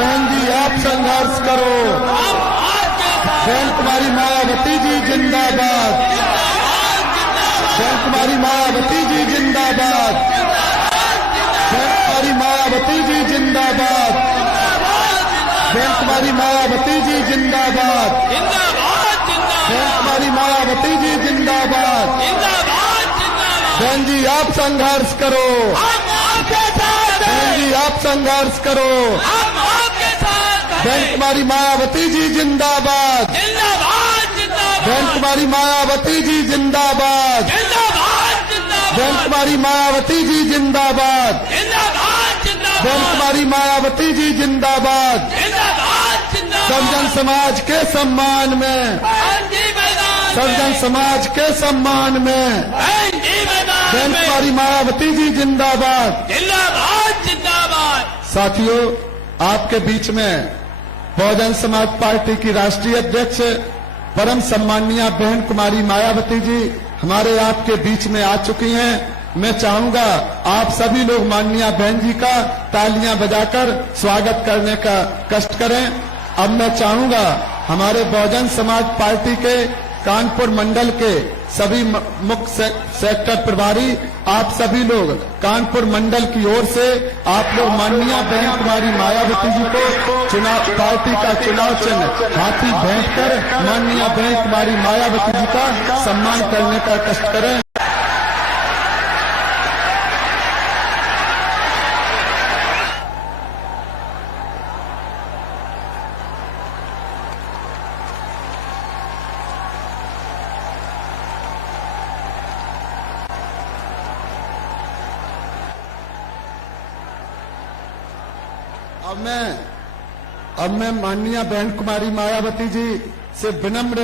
बहन जी आप संघर्ष करो। बहन कुमारी मायावती जी जिंदाबाद। बहन कुमारी मायावती जी जिंदाबाद। बहन कुमारी मायावती जी जिंदाबाद। बहन कुमारी मायावती जी जिंदाबाद। बहन कुमारी मायावती जी जिंदाबाद। बहन जी आप संघर्ष करो। बहन जी आप संघर्ष करो। बहन कुमारी मायावती जी जिंदाबाद। बहन कुमारी मायावती जी जिंदाबाद। बहन कुमारी मायावती जी जिंदाबाद। बहन कुमारी मायावती जी जिंदाबाद। सर्वजन समाज के सम्मान में, सर्वजन समाज के सम्मान में बहन कुमारी मायावती जी जिंदाबाद। साथियों, आपके बीच में बहुजन समाज पार्टी की राष्ट्रीय अध्यक्ष परम सम्माननीय बहन कुमारी मायावती जी हमारे आपके बीच में आ चुकी हैं। मैं चाहूंगा आप सभी लोग माननीय बहन जी का तालियां बजाकर स्वागत करने का कष्ट करें। अब मैं चाहूंगा हमारे बहुजन समाज पार्टी के कानपुर मंडल के सभी मुख्य सेक्टर प्रभारी, आप सभी लोग कानपुर मंडल की ओर से आप लोग माननीय बहन कुमारी मायावती जी को चुनाव पार्टी का चुनाव चिन्ह हाथी भेंट कर माननीय बहन कुमारी मायावती जी का सम्मान करने का कष्ट करें। अब मैं माननीय बहन कुमारी मायावती जी से विनम्र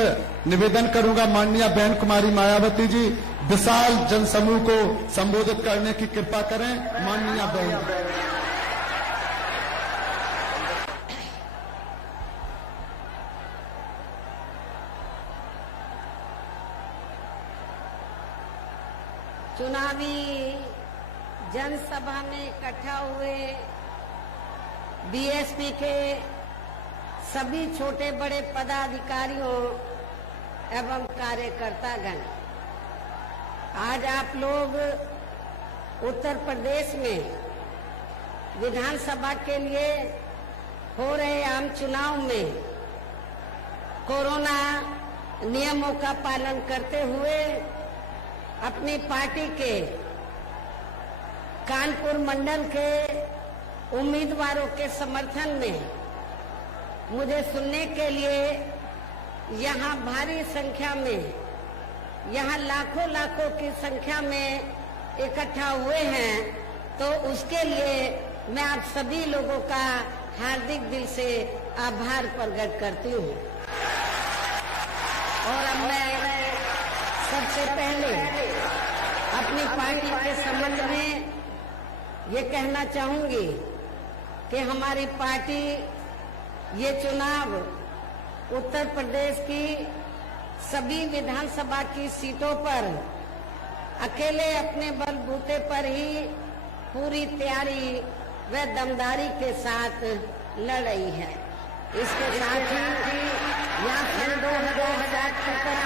निवेदन करूंगा। माननीय बहन कुमारी मायावती जी विशाल जनसमूह को संबोधित करने की कृपा करें। माननीय बहन। चुनावी जनसभा में इकट्ठा हुए बीएसपी के सभी छोटे बड़े पदाधिकारियों एवं कार्यकर्तागण, आज आप लोग उत्तर प्रदेश में विधानसभा के लिए हो रहे आम चुनाव में कोरोना नियमों का पालन करते हुए अपनी पार्टी के कानपुर मंडल के उम्मीदवारों के समर्थन में मुझे सुनने के लिए यहाँ भारी संख्या में, यहाँ लाखों लाखों की संख्या में इकट्ठा हुए हैं, तो उसके लिए मैं आप सभी लोगों का हार्दिक दिल से आभार प्रकट करती हूँ। और अब मैं सबसे पहले अपनी पार्टी के संबंध में ये कहना चाहूंगी कि हमारी पार्टी ये चुनाव उत्तर प्रदेश की सभी विधानसभा की सीटों पर अकेले अपने बलबूते पर ही पूरी तैयारी व दमदारी के साथ लड़ रही है। इसके साथ ही यहाँ सन 2000 की तरह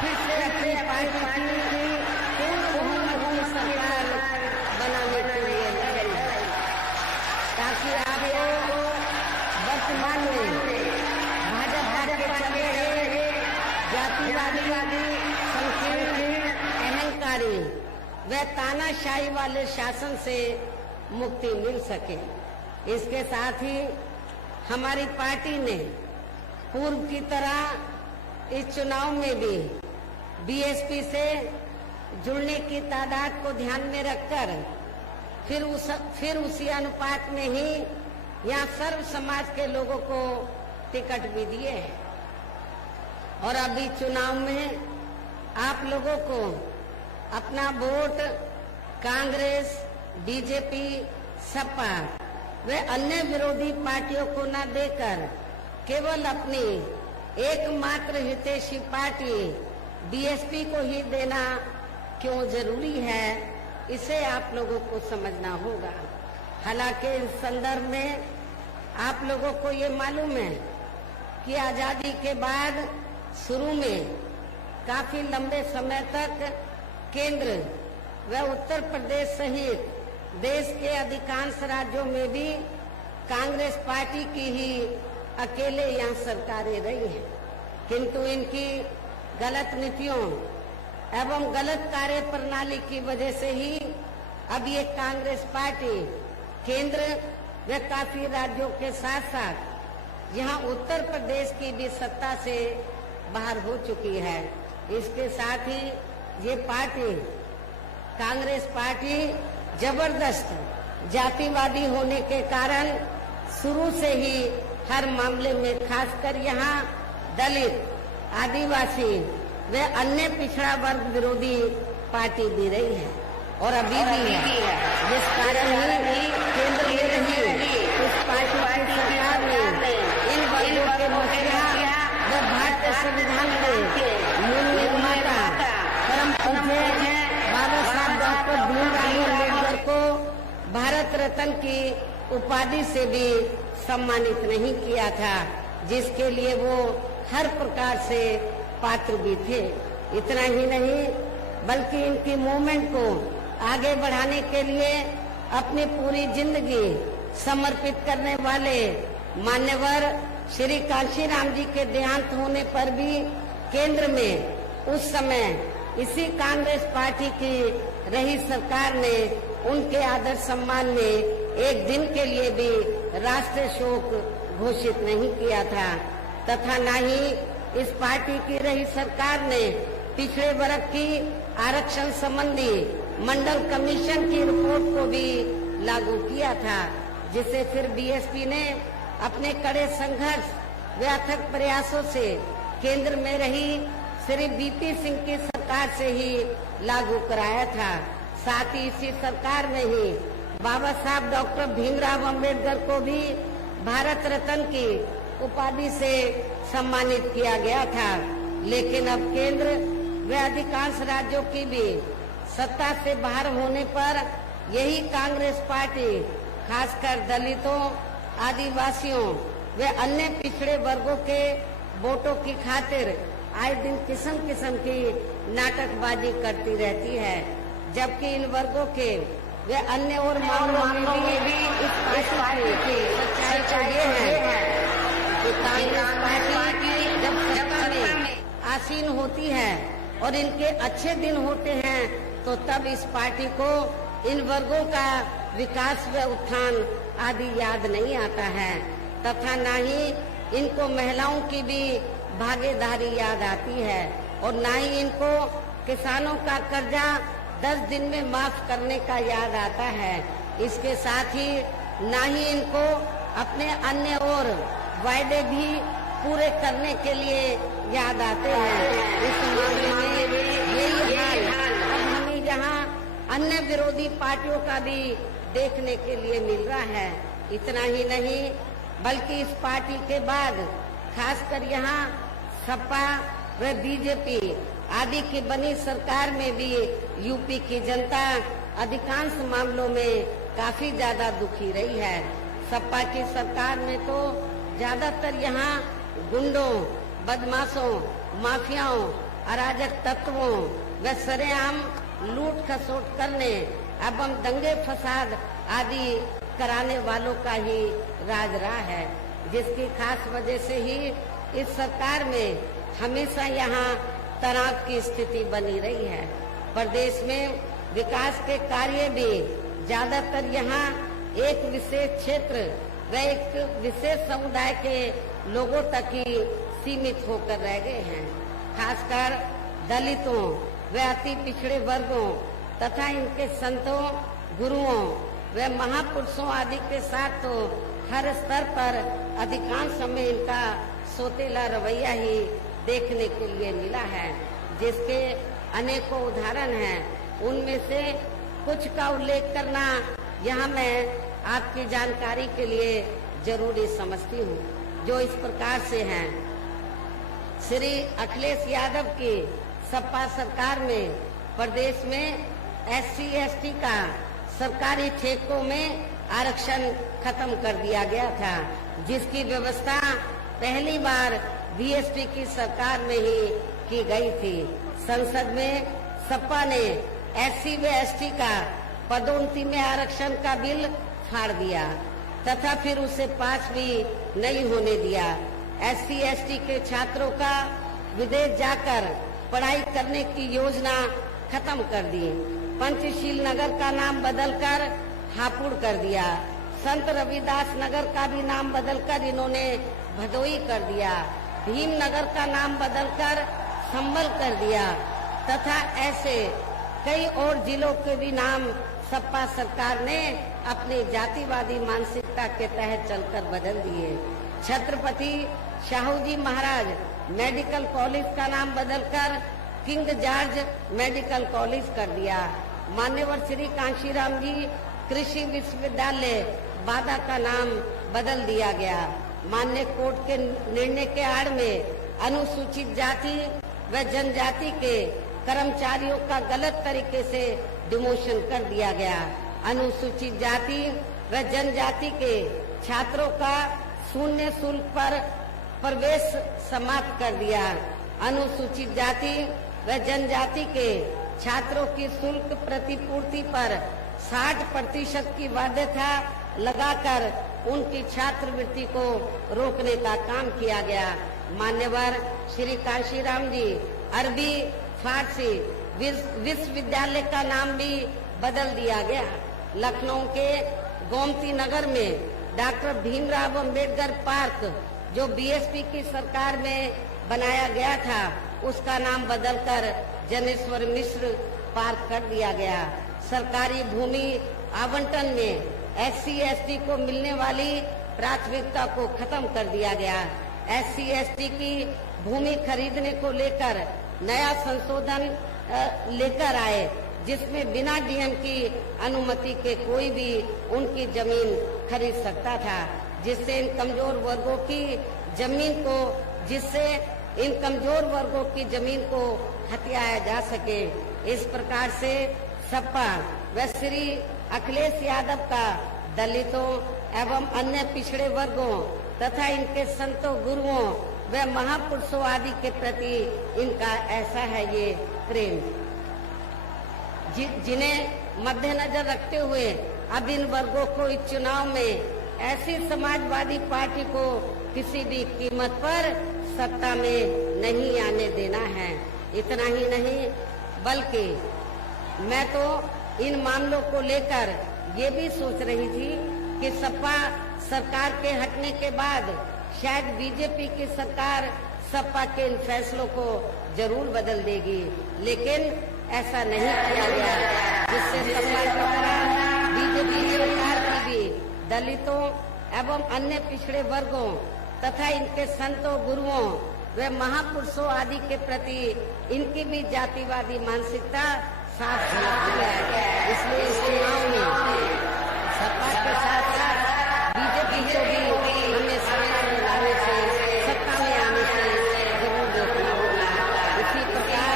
फिर से अपनी पार्टी की पूर्ण बहुमत की सरकार बनाने के लिए लड़ रही है, ताकि आप वर्तमान में भाजपा के चले रहे जातिवादी, संकीर्ण, अहंकारी व तानाशाही वाले शासन से मुक्ति मिल सके। इसके साथ ही हमारी पार्टी ने पूर्व की तरह इस चुनाव में भी बीएसपी से जुड़ने की तादाद को ध्यान में रखकर फिर उसी अनुपात में ही यहाँ सर्व समाज के लोगों को टिकट भी दिए हैं। और अभी चुनाव में आप लोगों को अपना वोट कांग्रेस, बीजेपी, सपा व अन्य विरोधी पार्टियों को न देकर केवल अपनी एकमात्र हितैषी पार्टी बीएसपी को ही देना क्यों जरूरी है, इसे आप लोगों को समझना होगा। हालांकि इस संदर्भ में आप लोगों को ये मालूम है कि आजादी के बाद शुरू में काफी लंबे समय तक केंद्र व उत्तर प्रदेश सहित देश के अधिकांश राज्यों में भी कांग्रेस पार्टी की ही अकेले यहाँ सरकारें रही हैं, किंतु इनकी गलत नीतियों एवं गलत कार्य प्रणाली की वजह से ही अब ये कांग्रेस पार्टी केंद्र व काफी राज्यों के साथ साथ यहाँ उत्तर प्रदेश की भी सत्ता से बाहर हो चुकी है। इसके साथ ही ये पार्टी कांग्रेस पार्टी जबरदस्त जातिवादी होने के कारण शुरू से ही हर मामले में खासकर यहाँ दलित, आदिवासी व अन्य पिछड़ा वर्ग विरोधी पार्टी भी रही है और अभी भी है, जिस कारण ही केंद्र में रही इस पार्टी की सरकार ने इन वर्गों के मुखिया व भारतीय संविधान के मूल निर्माता परम पूज्य बाबा साहब डॉक्टर भीमराव अम्बेडकर को भारत रत्न की उपाधि से भी सम्मानित नहीं किया था, जिसके लिए वो हर प्रकार से पात्र भी थे। इतना ही नहीं बल्कि इनकी मूवमेंट को आगे बढ़ाने के लिए अपनी पूरी जिंदगी समर्पित करने वाले मान्यवर श्री कांशीराम जी के देहांत होने पर भी केंद्र में उस समय इसी कांग्रेस पार्टी की रही सरकार ने उनके आदर सम्मान में एक दिन के लिए भी राष्ट्रीय शोक घोषित नहीं किया था, तथा न ही इस पार्टी की रही सरकार ने पिछड़े वर्ग की आरक्षण संबंधी मंडल कमीशन की रिपोर्ट को भी लागू किया था, जिसे फिर बीएसपी ने अपने कड़े संघर्ष व अथक प्रयासों से केंद्र में रही श्री बीपी सिंह की सरकार से ही लागू कराया था। साथ ही इसी सरकार में ही बाबा साहब डॉक्टर भीमराव अम्बेडकर को भी भारत रत्न की उपाधि से सम्मानित किया गया था। लेकिन अब केंद्र व अधिकांश राज्यों की भी सत्ता से बाहर होने पर यही कांग्रेस पार्टी खासकर दलितों, आदिवासियों व अन्य पिछड़े वर्गों के वोटों की खातिर आए दिन किस्म किस्म की नाटकबाजी करती रहती है, जबकि इन वर्गों के व अन्य और मामलों में भी इस पार्टी की सच्चाई तो ये है कि कांग्रेस पार्टी जब सत्ता में आसीन होती है और इनके अच्छे दिन होते हैं तो तब इस पार्टी को इन वर्गों का विकास व उत्थान आदि याद नहीं आता है, तथा न ही इनको महिलाओं की भी भागीदारी याद आती है और न ही इनको किसानों का कर्जा 10 दिन में माफ करने का याद आता है। इसके साथ ही न ही इनको अपने अन्य और वायदे भी पूरे करने के लिए याद आते हैं। इस मामले में यही हाल अब हमें यहाँ अन्य विरोधी पार्टियों का भी देखने के लिए मिल रहा है। इतना ही नहीं बल्कि इस पार्टी के बाद खासकर यहाँ सपा व बीजेपी आदि की बनी सरकार में भी यूपी की जनता अधिकांश मामलों में काफी ज्यादा दुखी रही है। सपा की सरकार में तो ज्यादातर यहाँ गुंडों, बदमाशों, माफियाओं, अराजक तत्वों व सरेआम लूट खसोट करने एवं दंगे फसाद आदि कराने वालों का ही राज रहा है, जिसकी खास वजह से ही इस सरकार में हमेशा यहाँ तनाव की स्थिति बनी रही है। प्रदेश में विकास के कार्य भी ज्यादातर यहाँ एक विशेष क्षेत्र व एक विशेष समुदाय के लोगों तक ही सीमित होकर रह गए हैं। खासकर दलितों व अति पिछड़े वर्गों तथा इनके संतों, गुरुओं व महापुरुषों आदि के साथ तो हर स्तर पर अधिकांश समय इनका सोतेला रवैया ही देखने के लिए मिला है, जिसके अनेकों उदाहरण हैं। उनमें से कुछ का उल्लेख करना यहाँ मैं आपकी जानकारी के लिए जरूरी समझती हूँ, जो इस प्रकार से हैं। श्री अखिलेश यादव की सपा सरकार में प्रदेश में SC/ST का सरकारी ठेकों में आरक्षण खत्म कर दिया गया था, जिसकी व्यवस्था पहली बार बीएसपी की सरकार में ही की गई थी। संसद में सपा ने एससी व एसटी का पदोन्नति में आरक्षण का बिल फाड़ दिया तथा फिर उसे पास भी नहीं होने दिया। एससी एसटी के छात्रों का विदेश जाकर पढ़ाई करने की योजना खत्म कर दी। पंचशील नगर का नाम बदलकर हापुड़ कर दिया। संत रविदास नगर का भी नाम बदलकर इन्होंने भदोई कर दिया। भीम नगर का नाम बदलकर संभल कर दिया तथा ऐसे कई और जिलों के भी नाम सपा सरकार ने अपनी जातिवादी मानसिकता के तहत चलकर बदल दिए। छत्रपति शाहू जी महाराज मेडिकल कॉलेज का नाम बदलकर किंग जॉर्ज मेडिकल कॉलेज कर दिया। मान्यवर श्री कांशीराम जी कृषि विश्वविद्यालय बादा का नाम बदल दिया गया। मान्य कोर्ट के निर्णय के आड़ में अनुसूचित जाति व जनजाति के कर्मचारियों का गलत तरीके से डिमोशन कर दिया गया। अनुसूचित जाति व जनजाति के छात्रों का शून्य शुल्क पर प्रवेश समाप्त कर दिया। अनुसूचित जाति व जनजाति के छात्रों की शुल्क प्रतिपूर्ति पर 60% की बाध्यता लगाकर उनकी छात्रवृत्ति को रोकने का काम किया गया। मान्यवर श्री कांशीराम जी अरबी फारसी विश्वविद्यालय का नाम भी बदल दिया गया। लखनऊ के गोमती नगर में डॉक्टर भीमराव अंबेडकर पार्क जो बीएसपी की सरकार में बनाया गया था, उसका नाम बदलकर जनेश्वर मिश्र पार्क कर दिया गया। सरकारी भूमि आवंटन में एससी एसटी को मिलने वाली प्राथमिकता को खत्म कर दिया गया। एससी एसटी की भूमि खरीदने को लेकर नया संशोधन लेकर आए, जिसमें बिना डीएम की अनुमति के कोई भी उनकी जमीन खरीद सकता था, जिससे इन कमजोर वर्गों की जमीन को हथियाया जा सके। इस प्रकार से सपा व श्री अखिलेश यादव का दलितों एवं अन्य पिछड़े वर्गों तथा इनके संतों, गुरुओं व महापुरुषों आदि के प्रति इनका ऐसा है ये प्रेम, जिन्हें मद्देनजर रखते हुए अब इन वर्गों को इस चुनाव में ऐसी समाजवादी पार्टी को किसी भी कीमत पर सत्ता में नहीं आने देना है। इतना ही नहीं, बल्कि मैं तो इन मामलों को लेकर ये भी सोच रही थी कि सपा सरकार के हटने के बाद शायद बीजेपी की सरकार सपा के इन फैसलों को जरूर बदल देगी, लेकिन ऐसा नहीं किया गया, जिससे सपा की तरह बीजेपी सरकार की भी दलितों एवं अन्य पिछड़े वर्गों तथा इनके संतों, गुरुओं व महापुरुषों आदि के प्रति इनकी भी जातिवादी मानसिकता साफ झलकती है। इसलिए इस चुनाव में सपा के साथ साथ बीजेपी को भी हमें सत्ता में लाने से, सत्ता में आने से जरूर रोकना होगा। इसी प्रकार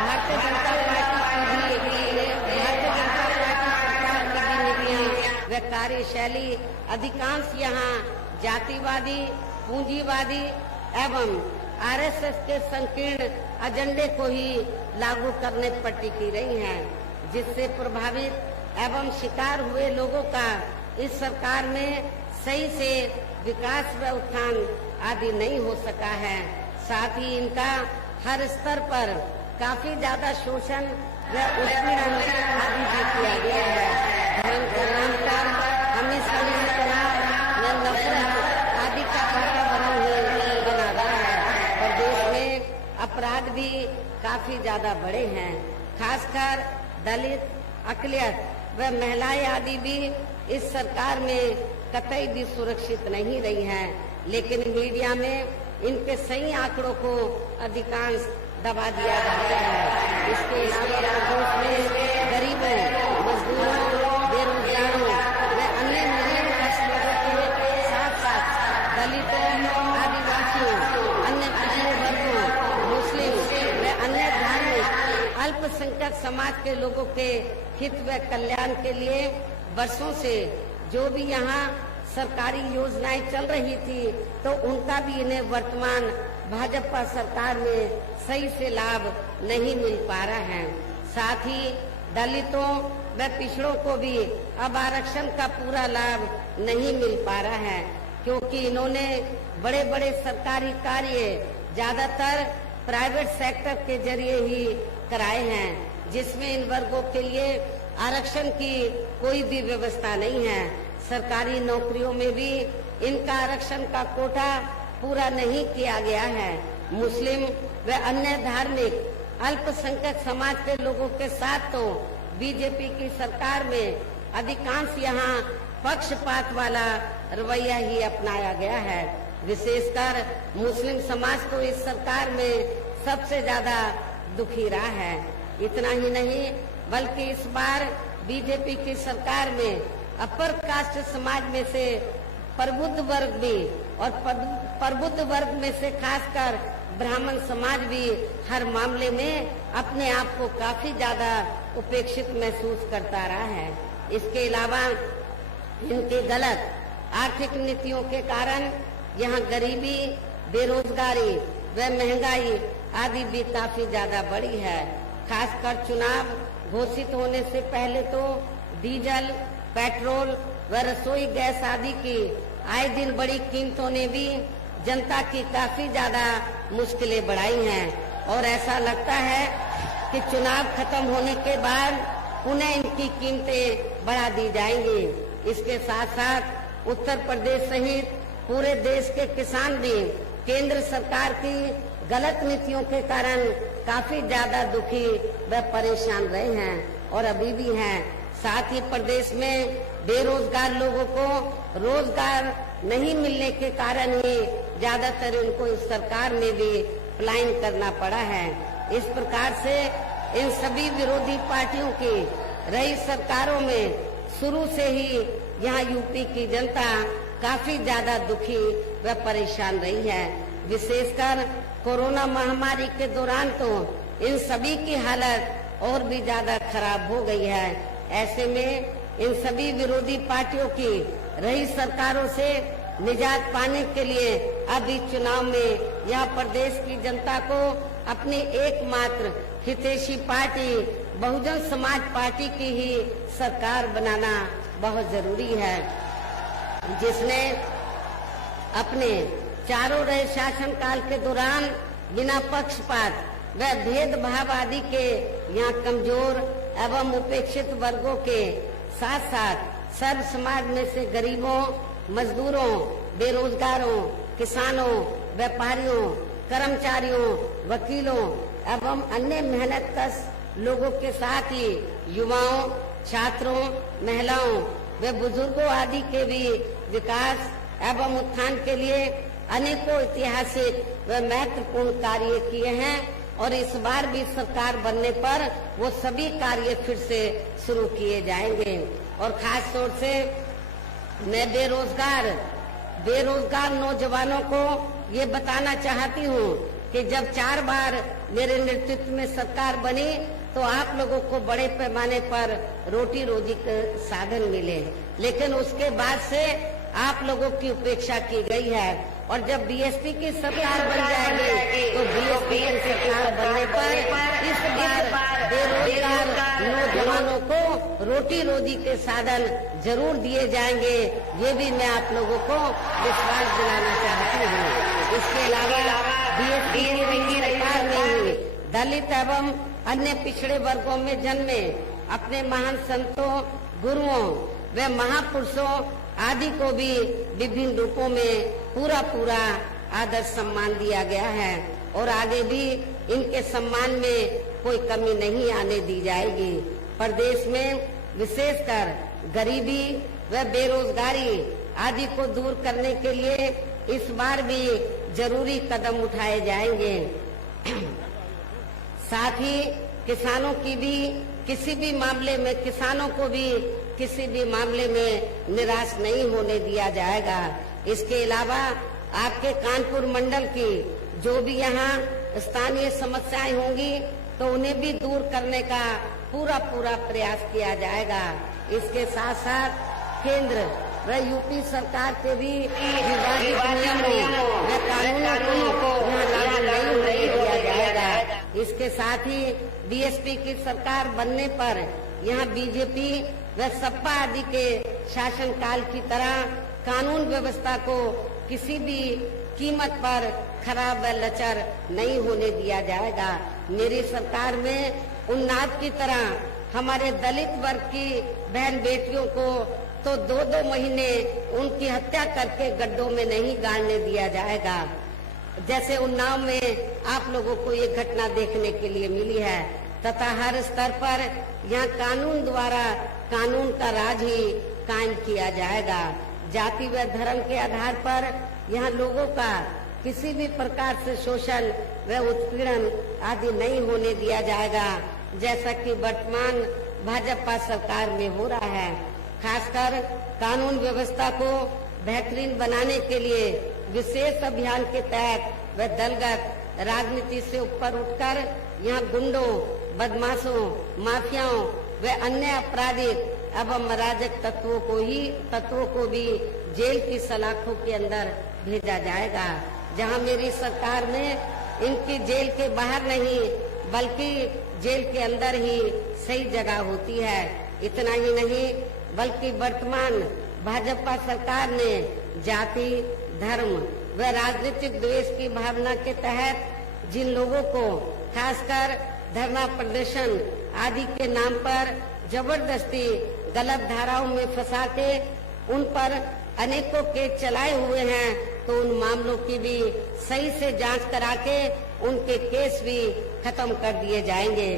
भारतीय जनता पार्टी की नीतियां व कार्यशैली अधिकांश यहाँ जातिवादी, पूंजीवादी एवं आरएसएस के संकीर्ण एजेंडे को ही लागू करने पर टिकी रही हैं, जिससे प्रभावित एवं शिकार हुए लोगों का इस सरकार में सही से विकास व उत्थान आदि नहीं हो सका है। साथ ही इनका हर स्तर पर काफी ज्यादा शोषण व उत्पीड़न आदि भी किया गया है। धर्म का नाम पर हमेशा नफरत आदि का वातावरण ही बना रहा है। प्रदेश में अपराध भी काफी ज्यादा बढ़े हैं, खासकर दलित, अकलियत व महिलाएं आदि भी इस सरकार में कतई भी सुरक्षित नहीं रही हैं, लेकिन मीडिया में इनके सही आंकड़ों को अधिकांश दबा दिया जाता है। इसके अलावा प्रदेश में गरीबों, मजदूरों, बेरोजगारों व अन्य निरीह वर्गों के साथ साथ दलितों, आदिवासियों, अन्य पिछड़े वर्गों, मुस्लिम व अन्य धार्मिक अल्पसंख्यक समाज के लोगों के हित व कल्याण के लिए वर्षों से जो भी यहाँ सरकारी योजनाएं चल रही थी तो उनका भी इन्हें वर्तमान भाजपा सरकार में सही से लाभ नहीं मिल पा रहा है। साथ ही दलितों व पिछड़ों को भी अब आरक्षण का पूरा लाभ नहीं मिल पा रहा है, क्योंकि इन्होंने बड़े बड़े सरकारी कार्य ज्यादातर प्राइवेट सेक्टर के जरिए ही कराए हैं, जिसमें इन वर्गों के लिए आरक्षण की कोई भी व्यवस्था नहीं है। सरकारी नौकरियों में भी इनका आरक्षण का कोटा पूरा नहीं किया गया है। मुस्लिम व अन्य धार्मिक अल्पसंख्यक समाज के लोगों के साथ तो बीजेपी की सरकार में अधिकांश यहाँ पक्षपात वाला रवैया ही अपनाया गया है। विशेषकर मुस्लिम समाज तो इस सरकार में सबसे ज्यादा दुखी रहा है। इतना ही नहीं बल्कि इस बार बीजेपी की सरकार में अपर कास्ट समाज में से प्रबुद्ध वर्ग भी और प्रबुद्ध वर्ग में से खासकर ब्राह्मण समाज भी हर मामले में अपने आप को काफी ज्यादा उपेक्षित महसूस करता रहा है। इसके अलावा इनके गलत आर्थिक नीतियों के कारण यहाँ गरीबी, बेरोजगारी व महंगाई आदि भी काफी ज्यादा बढ़ी है। खासकर चुनाव घोषित होने से पहले तो डीजल, पेट्रोल व रसोई गैस आदि की आए दिन बड़ी कीमतों ने भी जनता की काफी ज्यादा मुश्किलें बढ़ाई हैं और ऐसा लगता है कि चुनाव खत्म होने के बाद उन्हें इनकी कीमतें बढ़ा दी जाएंगी। इसके साथ साथ उत्तर प्रदेश सहित पूरे देश के किसान भी केंद्र सरकार की गलत नीतियों के कारण काफी ज्यादा दुखी व परेशान रहे हैं और अभी भी हैं। साथ ही प्रदेश में बेरोजगार लोगों को रोजगार नहीं मिलने के कारण ही ज्यादातर इनको इस सरकार में भी पलायन करना पड़ा है। इस प्रकार से इन सभी विरोधी पार्टियों की रही सरकारों में शुरू से ही यहाँ यूपी की जनता काफी ज्यादा दुखी व परेशान रही है। विशेषकर कोरोना महामारी के दौरान तो इन सभी की हालत और भी ज्यादा खराब हो गई है। ऐसे में इन सभी विरोधी पार्टियों की रही सरकारों से निजात पाने के लिए अब इस चुनाव में यह प्रदेश की जनता को अपनी एकमात्र हितैषी पार्टी बहुजन समाज पार्टी की ही सरकार बनाना बहुत जरूरी है, जिसने अपने चारों रहे शासनकाल के दौरान बिना पक्षपात व भेदभाव आदि के यहाँ कमजोर एवं उपेक्षित वर्गों के साथ साथ सर्व समाज में से गरीबों, मजदूरों, बेरोजगारों, किसानों, व्यापारियों, कर्मचारियों, वकीलों एवं अन्य मेहनतकश लोगों के साथ ही युवाओं, छात्रों, महिलाओं व बुजुर्गों आदि के भी विकास एवं उत्थान के लिए अनेकों ऐतिहासिक व महत्वपूर्ण कार्य किए हैं और इस बार भी सरकार बनने पर वो सभी कार्य फिर से शुरू किए जाएंगे। और खास तौर से मैं बेरोजगार नौजवानों को ये बताना चाहती हूँ कि जब 4 बार मेरे नेतृत्व में सरकार बनी तो आप लोगों को बड़े पैमाने पर रोटी रोजी के साधन मिले, लेकिन उसके बाद से आप लोगों की उपेक्षा की गई है। और जब बीएसपी की सरकार बन जाएगी तो बीएसपी की सरकार बनने पर इस बार बेरोजगार नौजवानों को रोटी रोजी के साधन जरूर दिए जाएंगे, ये भी मैं आप लोगों को विश्वास दिलाना चाहती हूँ। इसके अलावा बीएसपी की सरकार में ही दलित एवं अन्य पिछड़े वर्गों में जन्मे अपने महान संतों, गुरुओं व महापुरुषों आदि को भी विभिन्न रूपों में पूरा आदर सम्मान दिया गया है और आगे भी इनके सम्मान में कोई कमी नहीं आने दी जाएगी। प्रदेश में विशेषकर गरीबी व बेरोजगारी आदि को दूर करने के लिए इस बार भी जरूरी कदम उठाए जाएंगे। साथ ही किसानों को भी किसी भी मामले में निराश नहीं होने दिया जाएगा। इसके अलावा आपके कानपुर मंडल की जो भी यहाँ स्थानीय समस्याएं होंगी तो उन्हें भी दूर करने का पूरा प्रयास किया जाएगा। इसके साथ साथ केंद्र व यूपी सरकार के भी विवादित नियमों व कानूनों को यहाँ लागू नहीं होने दिया जाएगा। इसके साथ ही बीएसपी की सरकार बनने पर यहाँ बीजेपी व सपा आदि के शासनकाल की तरह कानून व्यवस्था को किसी भी कीमत पर खराब व लचर नहीं होने दिया जाएगा। मेरी सरकार में उन्नाव की तरह हमारे दलित वर्ग की बहन बेटियों को तो 2-2 महीने उनकी हत्या करके गड्ढों में नहीं गाड़ने दिया जाएगा। जैसे उन्नाव में आप लोगों को ये घटना देखने के लिए मिली है, तथा हर स्तर पर यहाँ कानून द्वारा कानून का राज ही कायम किया जाएगा। जाति व धर्म के आधार पर यहाँ लोगों का किसी भी प्रकार से शोषण व उत्पीड़न आदि नहीं होने दिया जाएगा, जैसा कि वर्तमान भाजपा सरकार में हो रहा है। खासकर कानून व्यवस्था को बेहतरीन बनाने के लिए विशेष अभियान के तहत व दलगत राजनीति से ऊपर उठकर यहाँ गुंडों, बदमाशों, माफियाओं व अन्य आपराधिक एवं अराजक तत्वों को भी जेल की सलाखों के अंदर भेजा जाएगा, जहां मेरी सरकार में इनकी जेल के बाहर नहीं बल्कि जेल के अंदर ही सही जगह होती है। इतना ही नहीं बल्कि वर्तमान भाजपा सरकार ने जाति, धर्म व राजनीतिक द्वेष की भावना के तहत जिन लोगों को खासकर धरना प्रदर्शन आदि के नाम पर जबरदस्ती गलत धाराओं में फंसा के उन पर अनेकों केस चलाए हुए हैं, तो उन मामलों की भी सही से जांच करा के उनके केस भी खत्म कर दिए जाएंगे।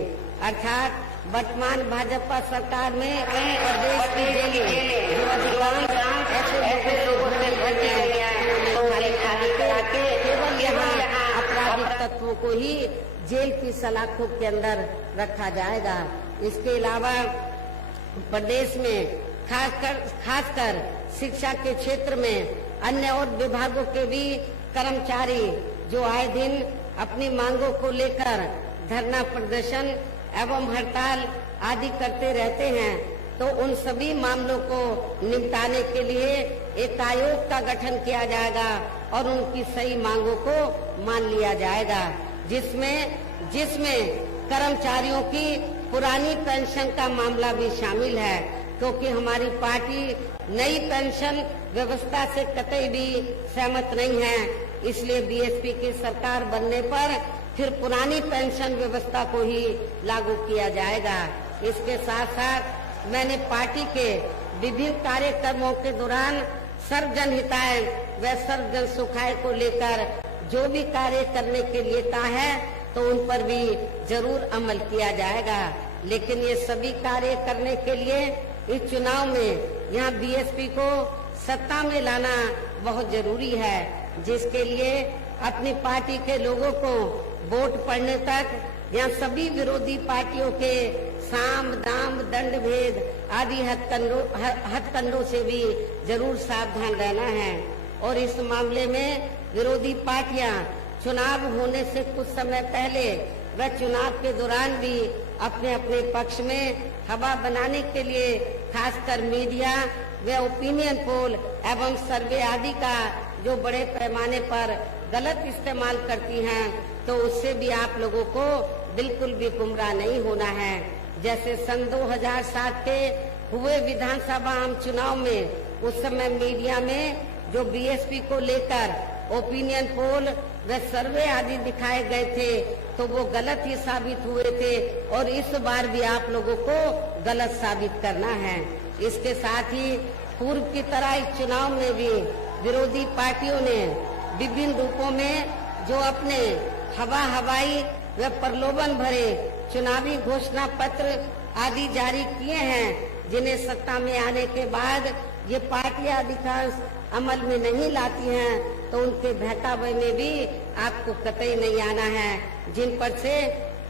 अर्थात वर्तमान भाजपा सरकार में प्रदेश की जेलें जो अधिकांश ऐसे लोगों से भर गया है, केवल यहाँ आपराधिक तत्वों को ही जेल की सलाखों के अंदर रखा जाएगा। इसके अलावा प्रदेश में खासकर शिक्षा के क्षेत्र में अन्य और विभागों के भी कर्मचारी जो आए दिन अपनी मांगों को लेकर धरना प्रदर्शन एवं हड़ताल आदि करते रहते हैं, तो उन सभी मामलों को निपटाने के लिए एक आयोग का गठन किया जाएगा और उनकी सही मांगों को मान लिया जाएगा, जिसमें कर्मचारियों की पुरानी पेंशन का मामला भी शामिल है, क्योंकि हमारी पार्टी नई पेंशन व्यवस्था से कतई भी सहमत नहीं है। इसलिए बीएसपी की सरकार बनने पर फिर पुरानी पेंशन व्यवस्था को ही लागू किया जाएगा। इसके साथ साथ मैंने पार्टी के विभिन्न कार्यक्रमों के दौरान सर्वजन हिताय व सर्वजन सुखाय को लेकर जो भी कार्य करने के लिए कहा है, तो उन पर भी जरूर अमल किया जाएगा। लेकिन ये सभी कार्य करने के लिए इस चुनाव में यहाँ बीएसपी को सत्ता में लाना बहुत जरूरी है, जिसके लिए अपनी पार्टी के लोगों को वोट पड़ने तक यहाँ सभी विरोधी पार्टियों के साम दाम दंड भेद आदि हथकंडों से भी जरूर सावधान रहना है। और इस मामले में विरोधी पार्टियां चुनाव होने से कुछ समय पहले व चुनाव के दौरान भी अपने अपने पक्ष में हवा बनाने के लिए खासकर मीडिया व ओपिनियन पोल एवं सर्वे आदि का जो बड़े पैमाने पर गलत इस्तेमाल करती हैं, तो उससे भी आप लोगों को बिल्कुल भी गुमराह नहीं होना है। जैसे सन 2007 के हुए विधानसभा आम चुनाव में उस समय मीडिया में जो बीएसपी को लेकर ओपिनियन पोल व सर्वे आदि दिखाए गए थे, तो वो गलत ही साबित हुए थे और इस बार भी आप लोगों को गलत साबित करना है। इसके साथ ही पूर्व की तरह इस चुनाव में भी विरोधी पार्टियों ने विभिन्न रूपों में जो अपने हवाई व प्रलोभन भरे चुनावी घोषणा पत्र आदि जारी किए हैं, जिन्हें सत्ता में आने के बाद ये पार्टियां अधिकांश अमल में नहीं लाती हैं, तो उनके बहकावे में भी आपको कतई नहीं आना है, जिन पर से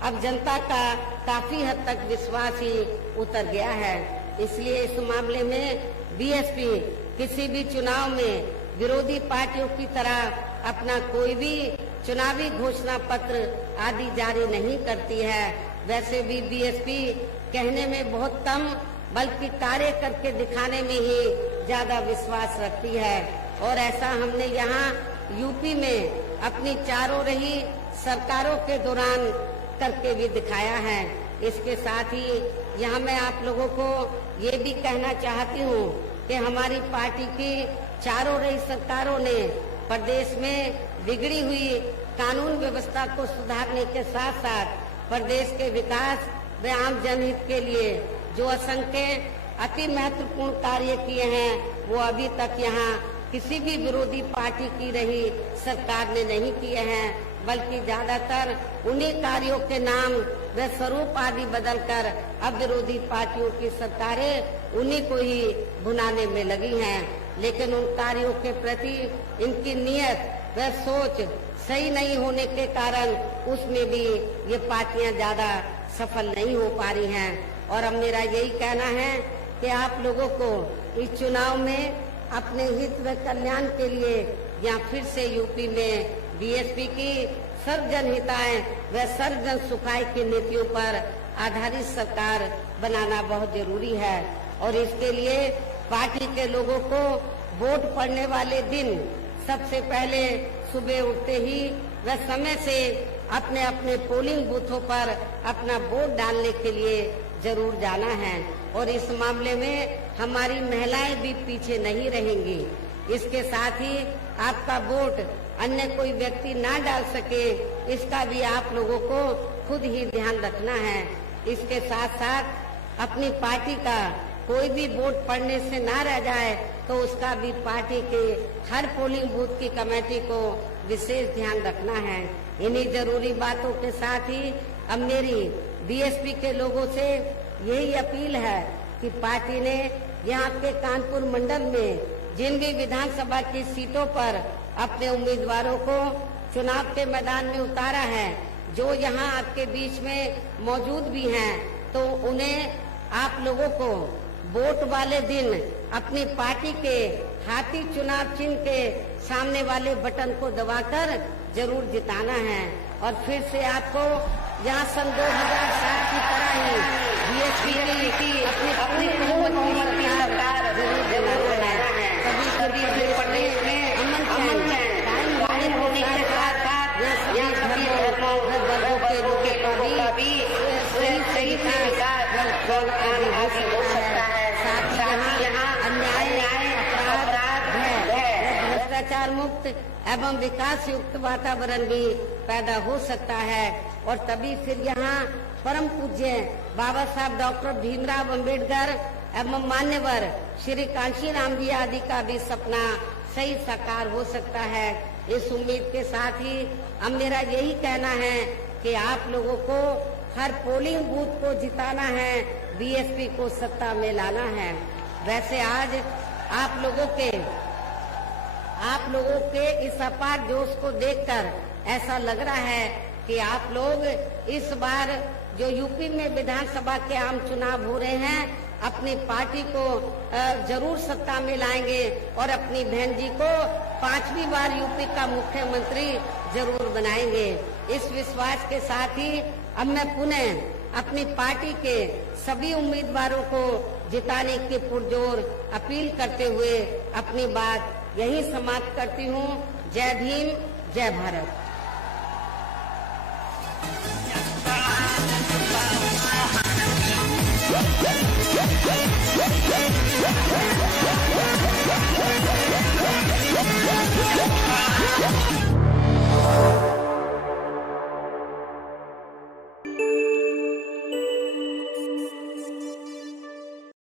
अब जनता का काफी हद तक विश्वास ही उतर गया है। इसलिए इस मामले में बीएसपी किसी भी चुनाव में विरोधी पार्टियों की तरह अपना कोई भी चुनावी घोषणा पत्र आदि जारी नहीं करती है। वैसे भी बीएसपी कहने में बहुत कम बल्कि कार्य करके दिखाने में ही ज्यादा विश्वास रखती है। और ऐसा हमने यहाँ यूपी में अपनी चारों रही सरकारों के दौरान करके भी दिखाया है। इसके साथ ही यहाँ मैं आप लोगों को ये भी कहना चाहती हूँ कि हमारी पार्टी की चारों रही सरकारों ने प्रदेश में बिगड़ी हुई कानून व्यवस्था को सुधारने के साथ साथ प्रदेश के विकास व आम जनहित के लिए जो असंख्य अति महत्वपूर्ण कार्य किए हैं वो अभी तक यहाँ किसी भी विरोधी पार्टी की रही सरकार ने नहीं किए हैं, बल्कि ज्यादातर उन्हीं कार्यों के नाम व स्वरूप आदि बदलकर अब विरोधी पार्टियों की सरकारें उन्हीं को ही भुनाने में लगी हैं। लेकिन उन कार्यों के प्रति इनकी नियत व सोच सही नहीं होने के कारण उसमें भी ये पार्टियां ज्यादा सफल नहीं हो पा रही हैं। और अब मेरा यही कहना है कि आप लोगों को इस चुनाव में अपने हित व कल्याण के लिए यहाँ फिर से यूपी में बीएसपी की सर्वजन हिताय व सर्वजन सुखाय की नीतियों पर आधारित सरकार बनाना बहुत जरूरी है। और इसके लिए पार्टी के लोगों को वोट पड़ने वाले दिन सबसे पहले सुबह उठते ही व समय से अपने अपने पोलिंग बूथों पर अपना वोट डालने के लिए जरूर जाना है। और इस मामले में हमारी महिलाएं भी पीछे नहीं रहेंगी। इसके साथ ही आपका वोट अन्य कोई व्यक्ति ना डाल सके, इसका भी आप लोगों को खुद ही ध्यान रखना है। इसके साथ साथ अपनी पार्टी का कोई भी वोट पड़ने से ना रह जाए तो उसका भी पार्टी के हर पोलिंग बूथ की कमेटी को विशेष ध्यान रखना है। इन्हीं जरूरी बातों के साथ ही अब मेरी बीएसपी के लोगों से यही अपील है कि पार्टी ने यहाँ के कानपुर मंडल में जिन भी विधानसभा की सीटों पर अपने उम्मीदवारों को चुनाव के मैदान में उतारा है, जो यहाँ आपके बीच में मौजूद भी हैं, तो उन्हें आप लोगों को वोट वाले दिन अपनी पार्टी के हाथी चुनाव चिन्ह के सामने वाले बटन को दबाकर जरूर जिताना है। और फिर से आपको यहाँ सन 2007 की तरह ही बीएसपी की अपनी बहुमत की सरकार जरूर दिलाना है। कभी प्रदेश में अमन चैन होने के साथ यहाँ सभी धर्मों वर्गों के लोगों का भी सही विकास हो सकता है। साथ ही यहाँ अन्याय अपराध भ्रष्टाचार मुक्त एवं विकास युक्त वातावरण भी पैदा हो सकता है। और तभी फिर यहाँ परम पूज्य बाबा साहब डॉक्टर भीमराव अंबेडकर एवं मान्यवर श्री कांशीराम जी आदि का भी सपना सही साकार हो सकता है। इस उम्मीद के साथ ही अब मेरा यही कहना है कि आप लोगों को हर पोलिंग बूथ को जिताना है, बीएसपी को सत्ता में लाना है। वैसे आज आप लोगों के इस अपार जोश को देखकर ऐसा लग रहा है कि आप लोग इस बार जो यूपी में विधानसभा के आम चुनाव हो रहे हैं, अपनी पार्टी को जरूर सत्ता में लाएंगे और अपनी बहन जी को 5वीं बार यूपी का मुख्यमंत्री जरूर बनाएंगे। इस विश्वास के साथ ही अब मैं पुनः अपनी पार्टी के सभी उम्मीदवारों को जिताने की पुरजोर अपील करते हुए अपनी बात यही समाप्त करती हूँ। जय भीम, जय भारत। Yeah.